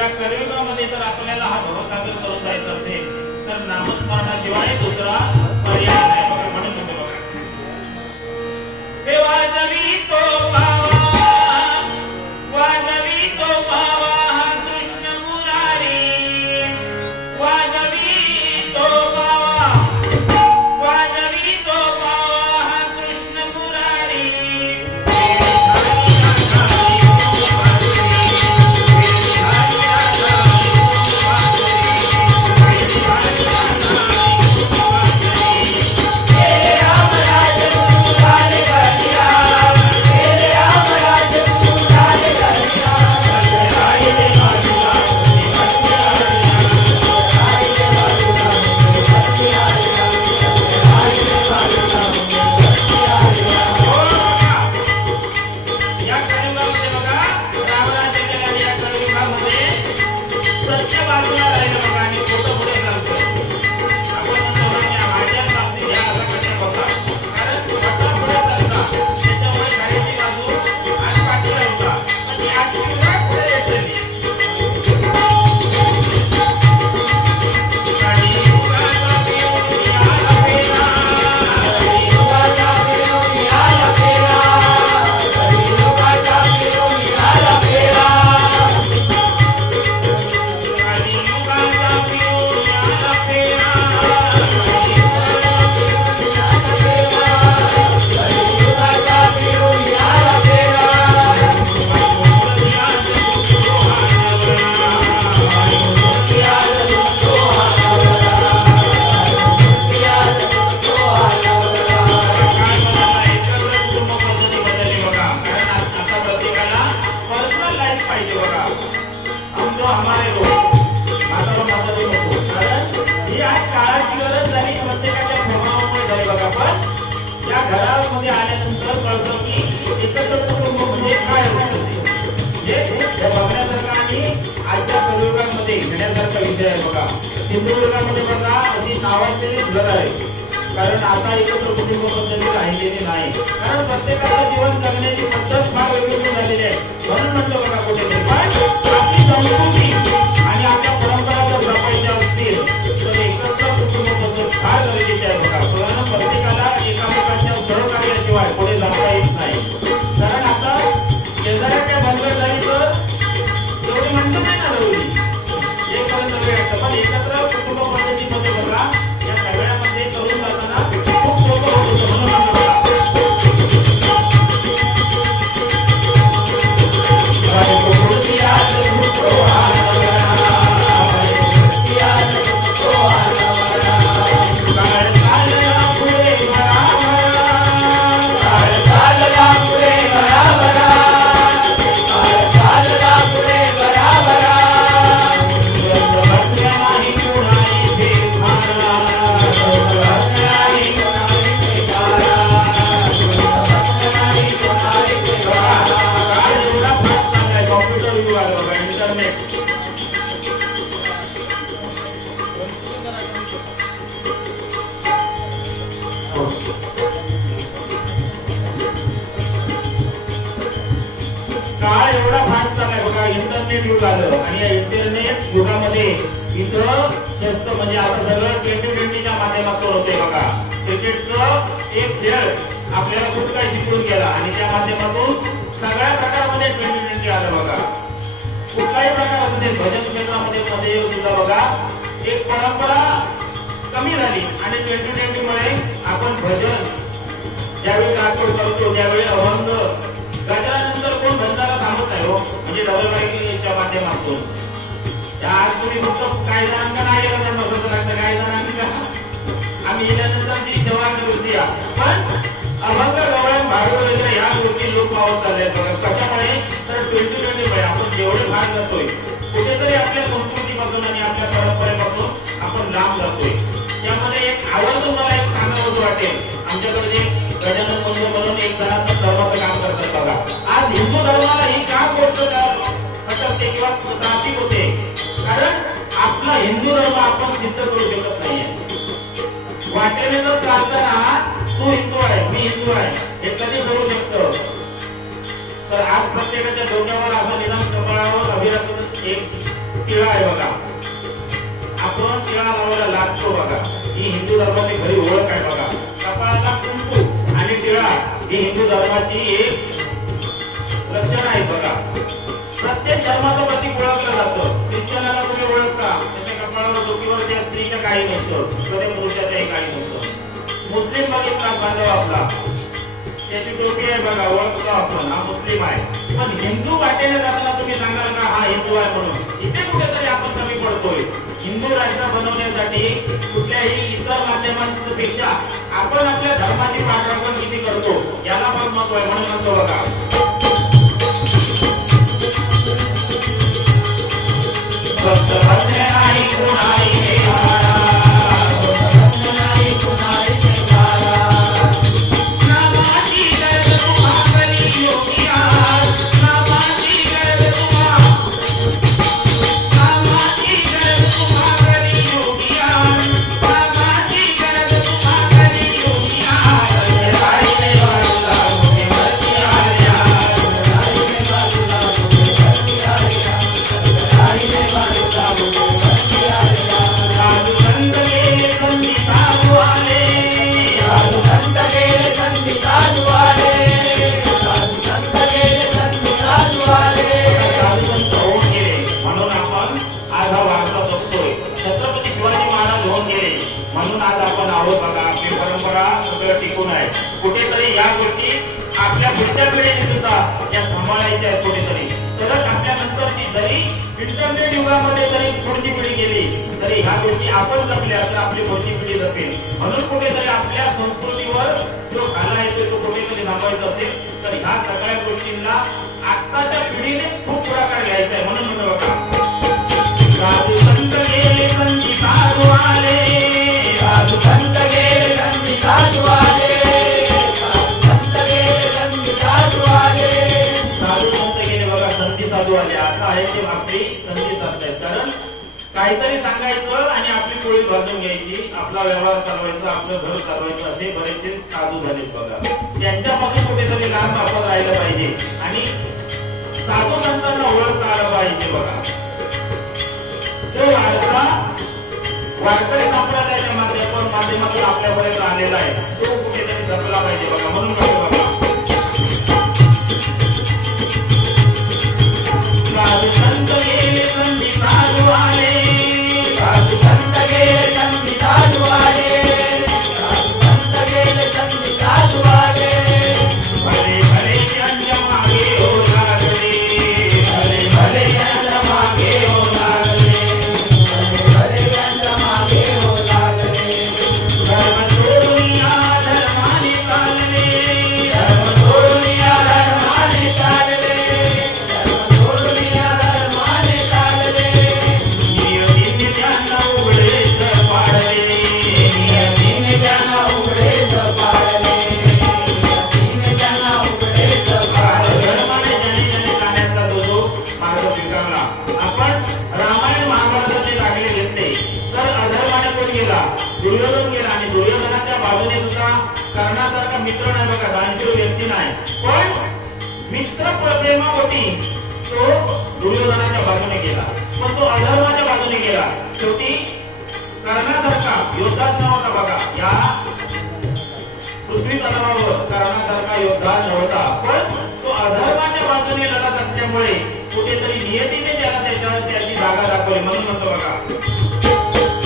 या कलियुगामध्ये जर आपल्याला हा भवसागर करून जायचा असेल तर नामस्मरणाशिवाय दुसरा पर्याय एकत्र कुटुंब म्हणजे काय बघण्यासारखं आणि आजच्या कलियुगामध्ये घेण्यासारखा विषय आहे बघा सिंधुदुर्गामध्ये बघा अशी नावाचे घर आहे कारण आता एकत्र कुटुंब पद्धती राहिलेली नाही कारण प्रत्येकाला जीवन जगण्याची पद्धत फार वेगवेगळी झालेली आहे म्हणून म्हटलं बघा कुठेतरी पण आपली संस्कृती आणि आपल्या परंपरा जर जपायच्या असतील तर एकत्र कुटुंब पद्धत फार गरजेची आहे बघा कारण प्रत्येकाला एकामेकांच्या आलं आणि या इंटरनेट युगामध्ये इथं जास्त म्हणजे आता सगळं ट्वेंटी ट्वेंटीच्या माध्यमातून होते बघा. क्रिकेटचं एक खेळ आपल्याला खूप काही शिकवून गेला. आणि त्या माध्यमातून सगळ्या प्रकारामध्ये ट्वेंटी ट्वेंटी आलं बघा. कुठलाही प्रकार असू दे भजन क्षेत्रामध्ये मध्ये सुद्धा बघा. एक परंपरा कमी झाली. आणि ट्वेंटी ट्वेंटी आपण भजन ज्यावेळी नागपूर करतो त्यावेळी अभंग गजानंतर कोण धंदाला थांबत नाही हो? म्हणजे डबलवाडीच्या माध्यमातून. त्या आज तुम्ही फक्त कायदा जणांना नाही येणार त्यांना बसत लागतं का आम्ही येण्यानंतर ती सेवा गोष्टी पण अभंग गवळण भागवत वगैरे ह्या गोष्टी लोक पावत चालले कशामुळे तर ट्वेंटी ट्वेंटी मुळे आपण जेवढे भाग जातोय कुठेतरी आपल्या संस्कृतीपासून आणि आपल्या परंपरेपासून आपण लांब जातोय. त्यामध्ये एक आवड तुम्हाला एक सांगावं वाटेल. आमच्याकडे गजानन मंदिर म्हणून एक घरात आज हिंदू धर्माला ही का गोष्ट खटकते किंवा त्रासिक होते? कारण आपला हिंदू धर्म आपण सिद्ध करू शकत नाही वाटेने जर तू हिंदू आहे मी हिंदू आहे हे कधी करू शकतो? तर आज प्रत्येकाच्या डोक्यावर असं निदान कपाळावर अभिरात एक टिळा आहे बघा. आपण टिळा लावायला लागतो बघा. ही हिंदू धर्माची खरी ओळख आहे बघा. कपाळाला कुंकू. ही हिंदू धर्माची एक लक्षण आहे बघा. प्रत्येक धर्माचं प्रतीक ओळखलं जातं. ख्रिश्चनाला तुम्ही ओळखता? त्याच्या कपाळावर डोकीवर त्या स्त्रीचं काही नसतं. कधी पुरुषाचंही काही नसतं. मुस्लिम बघितला बांधव आपला. त्याची टोपी आहे बघा ओळखतो आपण. हा मुस्लिम आहे. पण हिंदू वाटेने जाताना तुम्ही सांगाल का हा हिंदू आहे म्हणून? इथे कुठेतरी आपण करतोय. हिंदू राष्ट्र बनवण्यासाठी कुठल्याही इतर माध्यमांपेक्षा आपण आपल्या धर्माची पाठराखण किती करतो याला पण महत्त्व आहे. म्हणून म्हणतो बघा. म्हणून आज आपण आहोत बघा आपली परंपरा सगळं टिकून आहे. कुठेतरी या गोष्टी आपल्या पुढच्या पिढीने सुद्धा या सांभाळायच्या आहेत कुठेतरी. तरच आपल्या नंतरची जरी इंटरनेट युगामध्ये जरी पुढची पिढी गेली तरी ह्या गोष्टी आपण जपल्या तर आपली पुढची पिढी जपेल. म्हणून कुठेतरी आपल्या संस्कृतीवर जो घाला येतो तो कुठेतरी थांबायचा असेल तर ह्या सगळ्या गोष्टींना आत्ताच्या पिढीने खूप पुढाकार घ्यायचा आहे. म्हणून म्हणतो बघा काहीतरी सांगायचं आणि आपली पोळी भाजून घ्यायची आपला व्यवहार चालवायचा आपलं घर चालवायचं असे बरेचसे साधू झाले बघा. त्यांच्यापासून कुठेतरी लांब आपण राहिलं पाहिजे. आणि साधू संतांना ओळखता आलं पाहिजे बघा. तो वारसा वारकरी संप्रदायाच्या माध्यमातून माध्यमातून आपल्यापर्यंत आलेला आहे. तो कुठेतरी जपला पाहिजे बघा. म्हणून आपण रामायण महाभारताचे दाखले घेतले तर अधर्माने कोण गेला दुर्योधन गेला आणि दुर्योधनाच्या बाजूने कर्णासारखा मित्र नाही बघा दानशूर व्यक्ती नाही पण मित्र प्रेमापोटी तो दुर्योधनाच्या बाजूने गेला. पण तो अधर्माच्या बाजूने गेला शेवटी कर्णासारखा योद्धाच नव्हता बघा. या पृथ्वी तलावावर कर्णासारखा योद्धा नव्हता. पण तो अधर्माच्या बाजूने लढत असल्यामुळे कुठेतरी नियतीने त्याला त्याच्यावर त्याची जागा दाखवली. म्हणून म्हणतो बघा.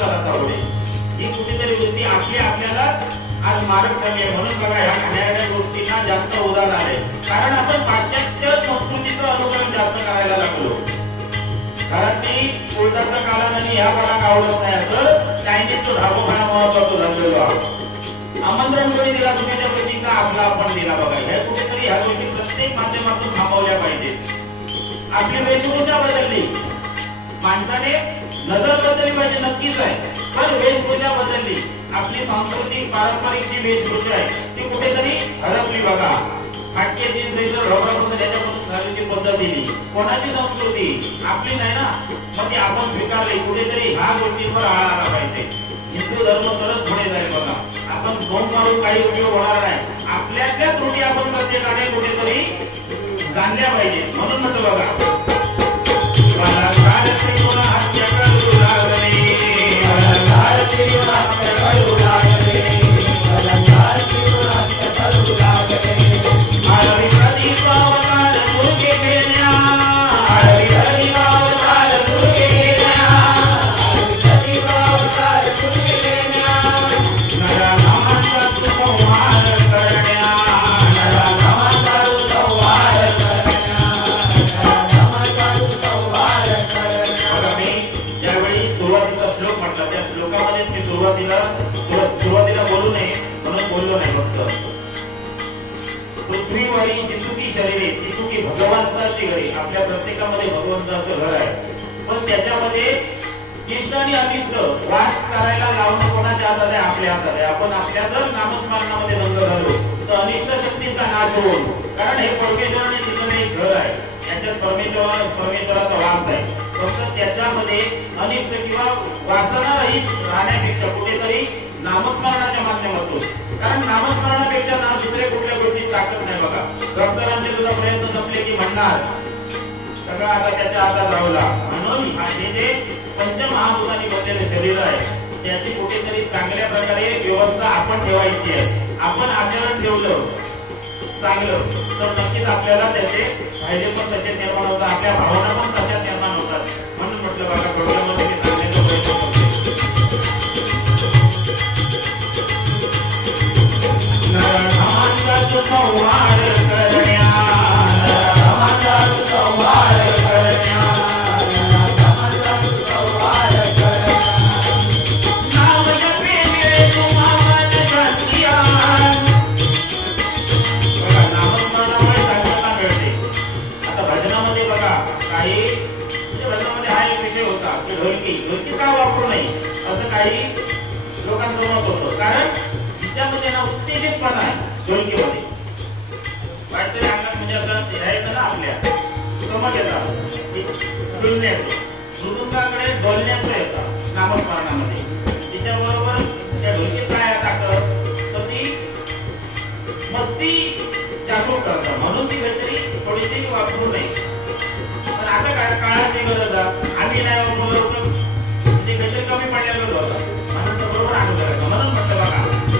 करत आहोत ही कुठेतरी वृत्ती आपली आपल्याला आज मारक ठरली आहे म्हणून बघा ह्या खाण्याच्या गोष्टींना जास्त उदाहरण आहे. कारण आपण पाश्चात्य संस्कृतीचं अनुकरण जास्त करायला लागलो. घरातली कोळदाचा कालन आणि ह्या भागात आवडत नाही तर चायनीजचं ढाबो खाणं महत्वाचं झालेलो आहे. आमंत्रण कोणी दिला? तुम्ही त्या गोष्टींना आपला आपण दिला बघा ह्या कुठेतरी ह्या गोष्टी प्रत्येक माध्यमातून थांबवल्या पाहिजेत. आपली वेशभूषा बदलली. माणसाने नजर बदलली पाहिजे नक्कीच आहे. पण वेशभूषा बदलली. आपली सांस्कृतिक पारंपरिक जी वेशभूषा आहे ती कुठेतरी हरपली बघा. फाटके दिन जैसर ढोबळापासून याच्यापासून घालूची पद्धत दिली. कोणाची संस्कृती? आपली नाही ना? मग ती आपण स्वीकारली. कुठेतरी ह्या गोष्टींवर आळा आला पाहिजे. हिंदू धर्म करत पुढे जाईल बघा. आपण फोन मारून काही उपयोग होणार नाही. आपल्यातल्या त्रुटी आपण प्रत्येकाने कुठेतरी जाणल्या पाहिजे म्हणून म्हणतो बघा. आपल्या प्रत्येकामध्ये भगवंताचं घर आहे. पण त्याच्यामध्ये कृष्ण आणि अमित्र वास करायला लावणं कोणाच्या हातात आहे आपल्या हातात आहे आपण आपल्या जर नामस्मरणामध्ये रंग घालू तर अनिष्ट शक्तींचा नाश होऊन. कारण हे परमेश्वर आणि तिथं एक घर आहे. त्याच्यात परमेश्वर परमेश्वराचा वास आहे. फक्त त्याच्यामध्ये अनिष्ट किंवा वासनारहित राहण्यापेक्षा कुठेतरी नामस्मरणाच्या माध्यमातून. कारण नामस्मरणापेक्षा नाम दुसऱ्या कुठल्या गोष्टी ताकद नाही बघा. डॉक्टरांचे सुद्धा प्रयत्न जपले की म्हणणार सगळा आता त्याच्या हातात लावला. म्हणून हे जे पंचमहाभूतांनी बनलेलं शरीर आहे त्याची कुठेतरी चांगल्या प्रकारे व्यवस्था आपण ठेवायची आहे. आपण आचरण ठेवलं चांगलं तर नक्कीच आपल्याला त्याचे फायदे पण तसे निर्माण होतात आपल्या भावना पण तशा निर्माण होतात. म्हणून म्हटलं बघा थोडक्यामध्ये मी सांगण्याचा प्रयत्न करते उनकी तर ती मस्ती जागरूक म्हणून ती काहीतरी थोडीशी वापरू नये पण आता काय काळाची गरज आहे आम्ही नाही वापरलो तर म्हणजे कमी पाण्यात गेलो होता बरोबर आणू म्हणून म्हटलं बघा